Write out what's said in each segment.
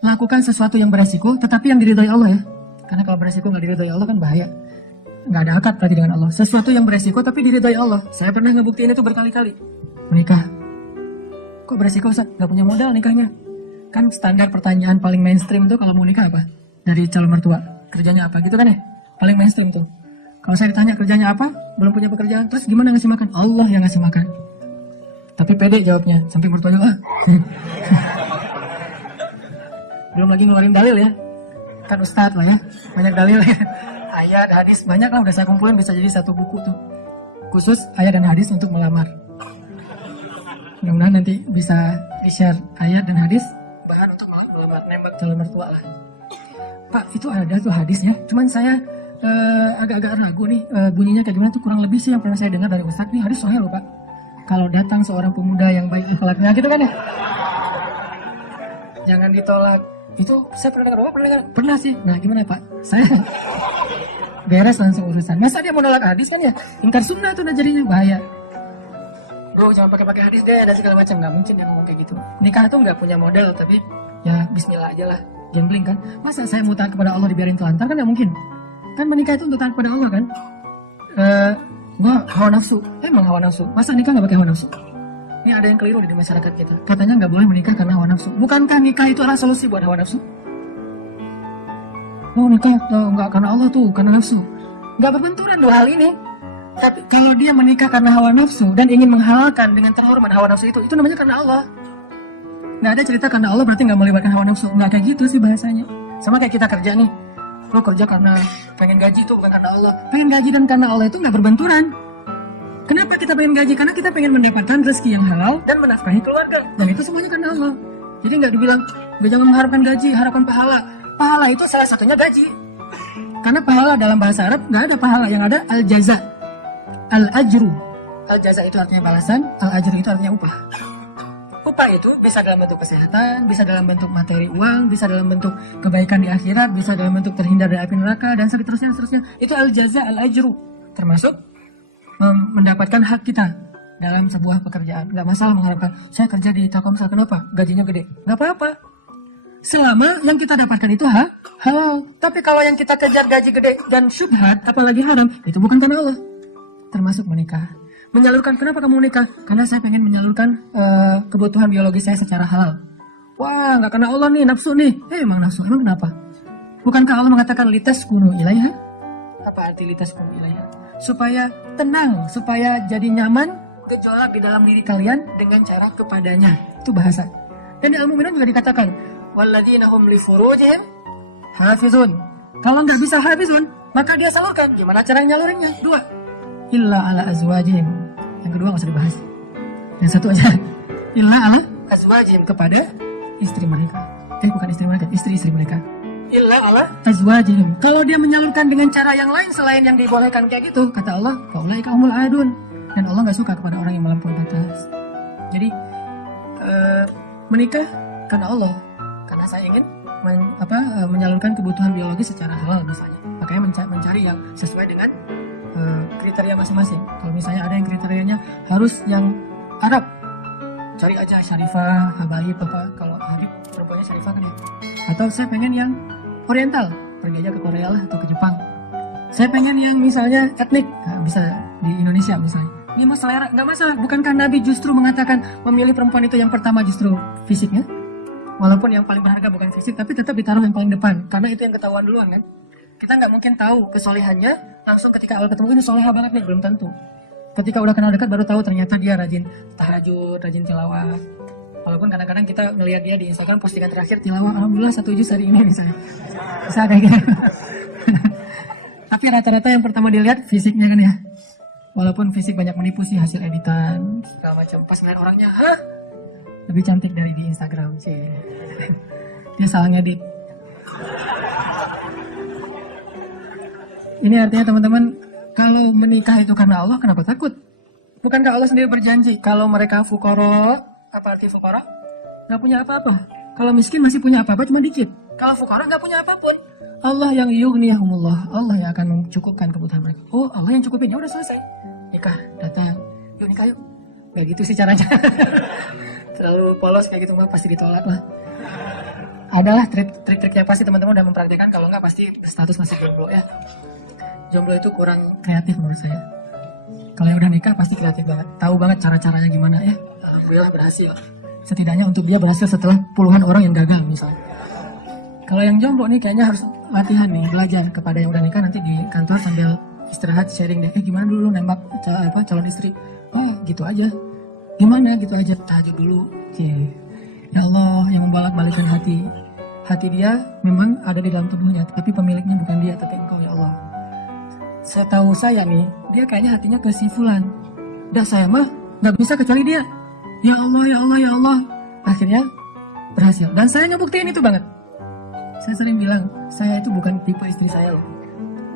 Lakukan sesuatu yang beresiko, tetapi yang diridhoi Allah ya. Karena kalau beresiko nggak diridhoi Allah kan bahaya. Nggak ada akad berarti dengan Allah. Sesuatu yang beresiko tapi diridhoi Allah. Saya pernah ngebuktiin itu berkali-kali. Menikah. Kok beresiko Ustaz? Nggak punya modal nikahnya. Kan standar pertanyaan paling mainstream tuh kalau mau nikah apa? Dari calon mertua. Kerjanya apa gitu kan ya? Paling mainstream tuh. Kalau saya ditanya kerjanya apa, belum punya pekerjaan, terus gimana ngasih makan? Allah yang ngasih makan. Tapi pede jawabnya, sampai mertuanya belum lagi ngeluarin dalil ya. Kan ustadz lah ya, banyak dalil ya. Ayat, hadis, banyak lah udah saya kumpulin, bisa jadi satu buku tuh. Khusus ayat dan hadis untuk melamar. Mudah-mudahan nanti bisa di-share ayat dan hadis, bahan untuk melamar, nembak calon mertua lah. Pak, itu ada tuh hadisnya, cuman saya agak-agak ragu nih, bunyinya kayak gimana tuh, kurang lebih sih yang pernah saya dengar dari ustadz. Nih hadis sahih loh Pak, kalau datang seorang pemuda yang baik akhlaknya gitu kan ya, jangan ditolak. Itu saya pernah dengar, pernah sih. Nah gimana Pak, saya beres langsung urusan. Masa dia mau nolak hadis kan ya, ingkar sunnah tuh udah jadinya bahaya. Bro jangan pakai hadis deh dan segala macam, nggak mungkin dia ngomong kayak gitu. Nikah tuh nggak punya modal, tapi ya bismillah aja lah, gambling kan. Masa saya mau taat kepada Allah dibiarin telantar, kan nggak mungkin. Kan menikah itu untuk taat kepada Allah kan. Gua hawa nafsu, emang hawa nafsu. Masa nikah nggak pakai hawa nafsu? Ini ada yang keliru di masyarakat kita. Katanya nggak boleh menikah karena hawa nafsu. Bukankah nikah itu adalah solusi buat hawa nafsu? Oh nikah nggak karena Allah tuh, karena nafsu. Nggak berbenturan dua hal ini. Tapi kalau dia menikah karena hawa nafsu dan ingin menghalalkan dengan terhormat hawa nafsu itu namanya karena Allah. Nggak ada cerita karena Allah berarti nggak melibatkan hawa nafsu. Nggak kayak gitu sih bahasanya. Sama kayak kita kerja nih. Lo kerja karena pengen gaji itu bukan karena Allah. Pengen gaji dan karena Allah itu nggak berbenturan. Kenapa kita pengen gaji? Karena kita pengen mendapatkan rezeki yang halal dan menafkahi keluarga. Dan itu semuanya karena Allah. Jadi nggak dibilang, nggak jangan mengharapkan gaji, harapan pahala. Pahala itu salah satunya gaji. Karena pahala dalam bahasa Arab nggak ada pahala, yang ada al-jaza, al-ajru. Al-jaza itu artinya balasan, al-ajru itu artinya upah. Upah itu bisa dalam bentuk kesehatan, bisa dalam bentuk materi uang, bisa dalam bentuk kebaikan di akhirat, bisa dalam bentuk terhindar dari api neraka, dan seterusnya. Itu al-jaza, al-ajru. Termasuk mendapatkan hak kita dalam sebuah pekerjaan. Nggak masalah mengharapkan, saya kerja di Telkomsel, kenapa? Gajinya gede. Nggak apa-apa. Selama yang kita dapatkan itu halal. Tapi kalau yang kita kejar gaji gede dan syubhat, apalagi haram, itu bukan karena Allah. Termasuk menikah. Menyalurkan, kenapa kamu menikah? Karena saya pengen menyalurkan kebutuhan biologi saya secara halal. Wah, nggak karena Allah nih, nafsu nih. Emang nafsu, emang kenapa? Bukankah Allah mengatakan litas kunu ilaiha? Apa arti litas kunu ilaiha? Supaya tenang, supaya jadi nyaman, gejolak di dalam diri kalian dengan cara kepadanya. Itu bahasa. Dan di Al-Mu'minun juga dikatakan, walladzina hum li furujihim hafizun. Kalau nggak bisa hafizun, maka dia salurkan. Gimana cara nyalurinnya? Dua. Illa ala azwajihim. Yang kedua nggak usah dibahas. Yang satu aja. Illa ala azwajihim, kepada istri mereka. Bukan istri mereka, istri-istri mereka. Illa ala azwajihim. Kalau dia menyalurkan dengan cara yang lain selain yang dibolehkan kayak gitu, kata Allah, faulaika humul adun. Dan Allah nggak suka kepada orang yang melampaui batas. Jadi menikah karena Allah, karena saya ingin menyalurkan kebutuhan biologi secara halal misalnya. Makanya mencari yang sesuai dengan kriteria masing-masing. Kalau misalnya ada yang kriterianya harus yang Arab, cari aja Syarifah, Habaib, apa. Kalau Habib perempuannya Syarifah kan ya. Atau saya pengen yang Oriental, pergi aja ke Korea lah atau ke Jepang. Saya pengen yang misalnya etnik, bisa di Indonesia misalnya. Ini mas selera, nggak masalah. Bukankah Nabi justru mengatakan memilih perempuan itu yang pertama justru fisiknya? Walaupun yang paling berharga bukan fisik, tapi tetap ditaruh yang paling depan. Karena itu yang ketahuan duluan kan. Kita nggak mungkin tahu kesolehannya langsung ketika awal ketemu, ini soleha banget nih, belum tentu. Ketika udah kenal dekat baru tahu ternyata dia rajin tahajud, rajin tilawah. Walaupun kadang-kadang kita ngelihat dia di Instagram postingan terakhir tilawah, alhamdulillah 1 juz hari ini misalnya. Bisa kayak gitu. Tapi rata-rata yang pertama dilihat fisiknya kan ya. Walaupun fisik banyak menipu sih, hasil editan segala macam. Pas ngeliat orangnya, lebih cantik dari di Instagram sih. Dia salah ngedit. Ini artinya teman-teman, kalau menikah itu karena Allah, kenapa takut? Bukankah Allah sendiri berjanji kalau mereka fuqara, apa arti fuqara? Nggak punya apa-apa. Kalau miskin masih punya apa-apa, cuma dikit. Kalau fuqara nggak punya apapun. Allah yang yughniyahumullah, Allah yang akan mencukupkan kebutuhan mereka. Oh, Allah yang cukupin, ya udah selesai. Nikah, datang, yuk nikah yuk. Gak gitu sih caranya. Terlalu polos kayak gitu mah pasti ditolak lah. adalah trik-triknya pasti teman-teman udah mempraktikkan, kalau nggak pasti status masih jomblo ya. Jomblo itu kurang kreatif menurut saya. Kalau yang udah nikah pasti kreatif banget, tahu banget cara-caranya gimana ya. Alhamdulillah berhasil. Setidaknya untuk dia berhasil setelah puluhan orang yang gagal misalnya. Kalau yang jomblo nih kayaknya harus latihan nih, belajar kepada yang udah nikah, nanti di kantor sambil istirahat sharing deh, gimana dulu nembak calon istri. Oh gitu aja. Gimana gitu aja, tahajud dulu. Ya Allah yang membolak-balikan hati. Hati dia memang ada di dalam tubuhnya, tapi pemiliknya bukan dia, tapi engkau ya Allah. Setahu saya nih, dia kayaknya hatinya ke si fulan. Dah saya mah nggak bisa kecuali dia. Ya Allah, ya Allah, ya Allah. Akhirnya berhasil. Dan saya ngebuktiin itu banget. Saya sering bilang, saya itu bukan tipe istri saya loh.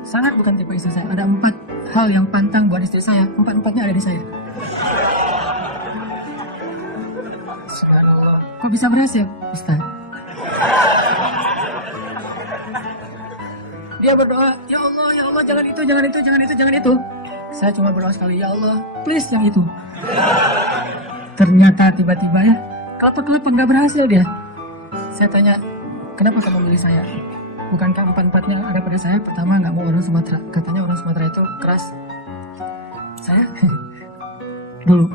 Sangat bukan tipe istri saya. Ada 4 hal yang pantang buat istri saya. 4-4-nya ada di saya. Subhanallah. Kok bisa berhasil, Ustaz? Dia berdoa, ya Allah, jangan itu, jangan itu, jangan itu, jangan itu. Saya cuma berdoa sekali, ya Allah, please yang itu. Ternyata tiba-tiba ya, kelapa-kelapa nggak berhasil dia. Saya tanya, kenapa kamu milih saya? Bukankah 4-4-nya ada pada saya? Pertama, nggak mau orang Sumatera. Katanya orang Sumatera itu keras. Saya dulu.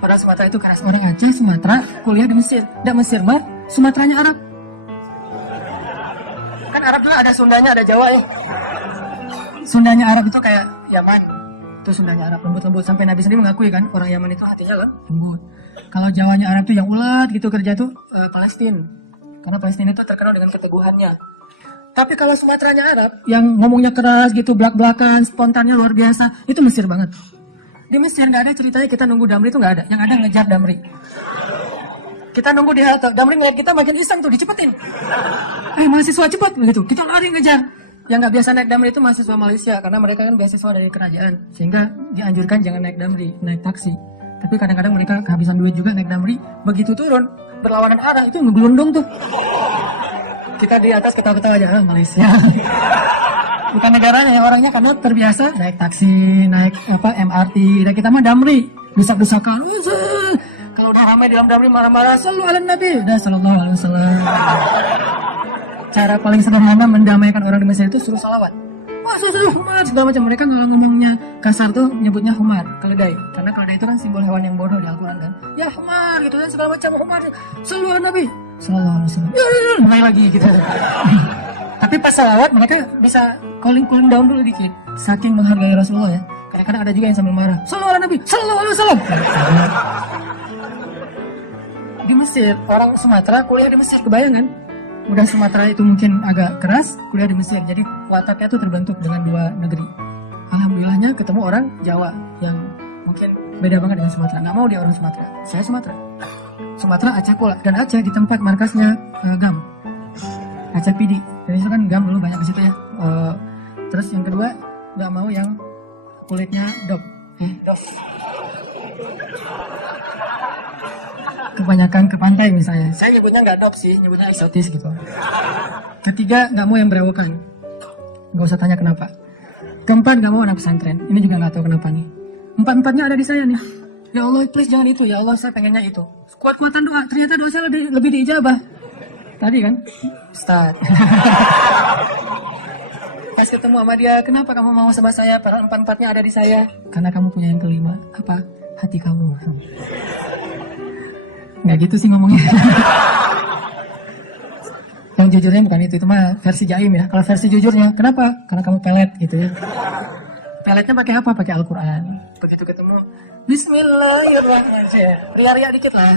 Orang Sumatera itu keras. Orang Aceh, Sumatera, kuliah di Mesir. Dan Mesir mah, Sumateranya Arab. Kan Arab juga ada Sundanya, ada Jawa ya. Sundanya Arab itu kayak Yaman. Itu Sundanya Arab, lembut-lembut. Sampai Nabi sendiri mengakui kan, orang Yaman itu hatinya lembut. Kalau Jawanya Arab tuh yang ulat gitu kerja tuh Palestina. Karena Palestina itu terkenal dengan keteguhannya. Tapi kalau Sumateranya Arab, yang ngomongnya keras gitu, belak-belakan, spontannya luar biasa, itu Mesir banget. Di Mesir nggak ada ceritanya kita nunggu Damri itu nggak ada. Yang ada ngejar Damri. Kita nunggu di halte, Damri ngeliat kita makin iseng tuh, dicepetin. Mahasiswa cepat begitu, kita lari ngejar. Yang nggak biasa naik Damri itu mahasiswa Malaysia, karena mereka kan beasiswa dari kerajaan, sehingga dianjurkan jangan naik Damri, naik taksi. Tapi kadang-kadang mereka kehabisan duit juga naik Damri, begitu turun berlawanan arah itu ngegelundung tuh. Kita di atas ketawa-ketawa aja, Malaysia. Bukan negaranya ya, orangnya karena terbiasa naik taksi, naik MRT. Dan kita mah Damri, desak-desakan. Kalau udah ramai dalam Damri marah-marah, sallu ala Nabi, udah sallallahu alaihi wasallam. Cara paling sederhana mendamaikan orang di Mesir itu suruh salawat. Wah, suruh humar segala macam. Mereka nggak ngomongnya kasar tuh, nyebutnya humar, keledai. Karena keledai itu kan simbol hewan yang bodoh di Al-Quran kan. Ya humar gitu kan segala macam, humar. Sallu ala Nabi, sallallahu alaihi wasallam. Mulai lagi gitu. Tapi pas salawat mereka bisa cooling down dulu dikit. Saking menghargai Rasulullah ya. Kadang-kadang ada juga yang sambil marah. Sallallahu ala Nabi, sallallahu alaihi wasallam. Di Mesir, orang Sumatera kuliah di Mesir, kebayang kan? Udah Sumatera itu mungkin agak keras, kuliah di Mesir. Jadi wataknya tuh terbentuk dengan 2 negeri. Alhamdulillahnya ketemu orang Jawa yang mungkin beda banget dengan Sumatera. Nggak mau dia orang Sumatera. Saya Sumatera. Sumatera Aceh pula. Dan Aceh di tempat markasnya GAM. Aceh PD. Dan itu kan GAM dulu banyak di situ ya. Terus yang kedua, nggak mau yang kulitnya dop. Dop. Kebanyakan ke pantai misalnya. Saya nyebutnya nggak dop sih, nyebutnya eksotis gitu. Ketiga, nggak mau yang berewokan. Nggak usah tanya kenapa. Keempat, nggak mau anak pesantren. Ini juga nggak tahu kenapa nih. 4-4-nya ada di saya nih. Ya Allah, please jangan itu. Ya Allah, saya pengennya itu. Kuat-kuatan doa. Ternyata doa saya lebih diijabah. Tadi kan, Ustaz. Pas ketemu sama dia, kenapa kamu mau sama saya? Padahal 4-4-nya ada di saya. Karena kamu punya yang kelima. Apa? Hati kamu. Nggak gitu sih ngomongnya. Yang jujurnya bukan itu mah versi jaim ya. Kalau versi jujurnya, kenapa? Karena kamu pelet gitu ya. Peletnya pakai apa? Pakai Al-Quran. Begitu ketemu, Bismillahirrahmanirrahim. Ria-ria dikit lah.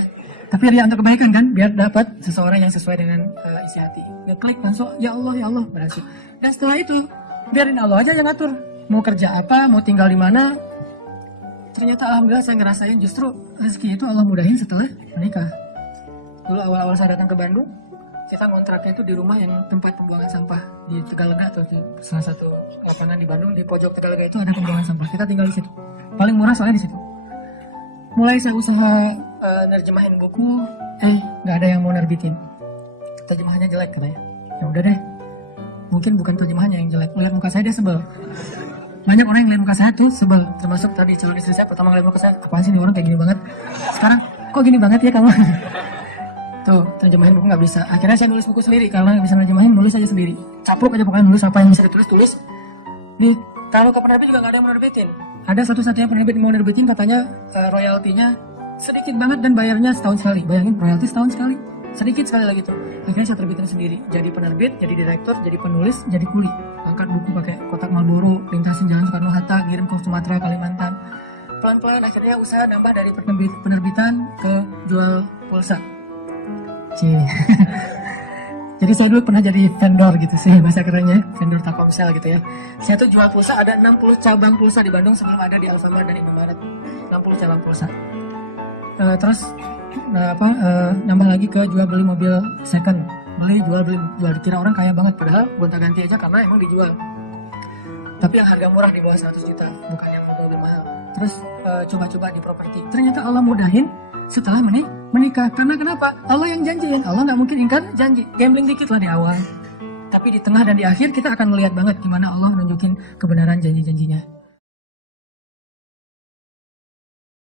Tapi ria untuk kebaikan kan, biar dapat seseorang yang sesuai dengan isi hati. Ngeklik langsung, ya Allah, berhasil. Dan setelah itu, biarin Allah aja yang ngatur. Mau kerja apa, mau tinggal di mana. Ternyata alhamdulillah saya ngerasain justru rezeki itu Allah mudahin setelah menikah. Dulu awal-awal saya datang ke Bandung, kita ngontraknya itu di rumah yang tempat pembuangan sampah di Tegalega atau di salah satu lapangan di Bandung, di pojok Tegalega itu ada pembuangan sampah. Kita tinggal di situ. Paling murah soalnya di situ. Mulai saya usaha nerjemahin buku, nggak ada yang mau nerbitin. Terjemahannya jelek katanya. Ya udah deh. Mungkin bukan terjemahannya yang jelek, lihat muka saya dia sebel. Banyak orang yang ngeliat muka saya tuh sebel, termasuk tadi calon istri saya pertama ngeliat muka saya, apaan sih nih orang kayak gini banget. Sekarang kok gini banget ya kamu. Tuh, terjemahin buku nggak bisa. Akhirnya saya nulis buku sendiri, karena nggak bisa terjemahin, nulis aja sendiri. Caplok aja pokoknya, nulis apa yang bisa ditulis, tulis. Kalau ke penerbit juga nggak ada yang menerbitin. Ada satu-satunya penerbit yang mau nerbitin, katanya royaltinya sedikit banget dan bayarnya setahun sekali. Bayangin, royalti setahun sekali. Sedikit sekali lagi tuh. Akhirnya saya terbitin sendiri. Jadi penerbit, jadi direktur, jadi penulis, jadi kuli. Angkat buku pakai kotak Marlboro, lintasin jalan Soekarno-Hatta, kirim ke Sumatera, Kalimantan. Pelan-pelan akhirnya usaha nambah dari penerbitan ke jual pulsa. Jadi saya dulu pernah jadi vendor gitu sih, bahasa kerennya, vendor Telkomsel gitu ya. Saya tuh jual pulsa, ada 60 cabang pulsa di Bandung sebelum ada di Alfamart dan Indomaret. 60 cabang pulsa. Terus nambah lagi ke jual beli mobil second. Beli, jual, dikira orang kaya banget, padahal gonta-ganti aja karena emang dijual. Tapi yang harga murah di bawah 100 juta, bukan yang mobil mahal. Terus coba-coba di properti. Ternyata Allah mudahin setelah menikah. Karena kenapa? Allah yang janjiin. Allah nggak mungkin ingkar janji. Gambling dikit lah di awal. Tapi di tengah dan di akhir kita akan melihat banget gimana Allah nunjukin kebenaran janji-janjinya.